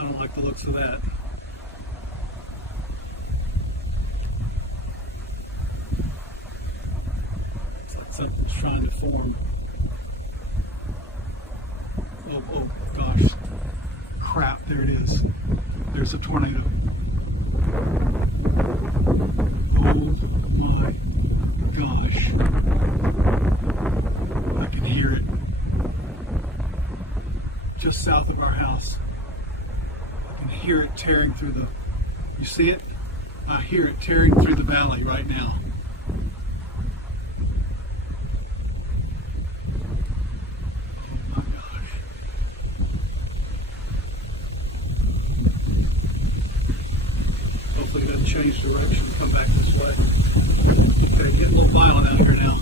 I don't like the looks of that. It's like something's trying to form. Oh gosh. Crap, there it is. There's a tornado. Oh my gosh. I can hear it. Just south of our house. I can hear it tearing through the, you see it? I hear it tearing through the valley right now. Oh my gosh. Hopefully it doesn't change direction and come back this way. Okay, getting a little violent out here now.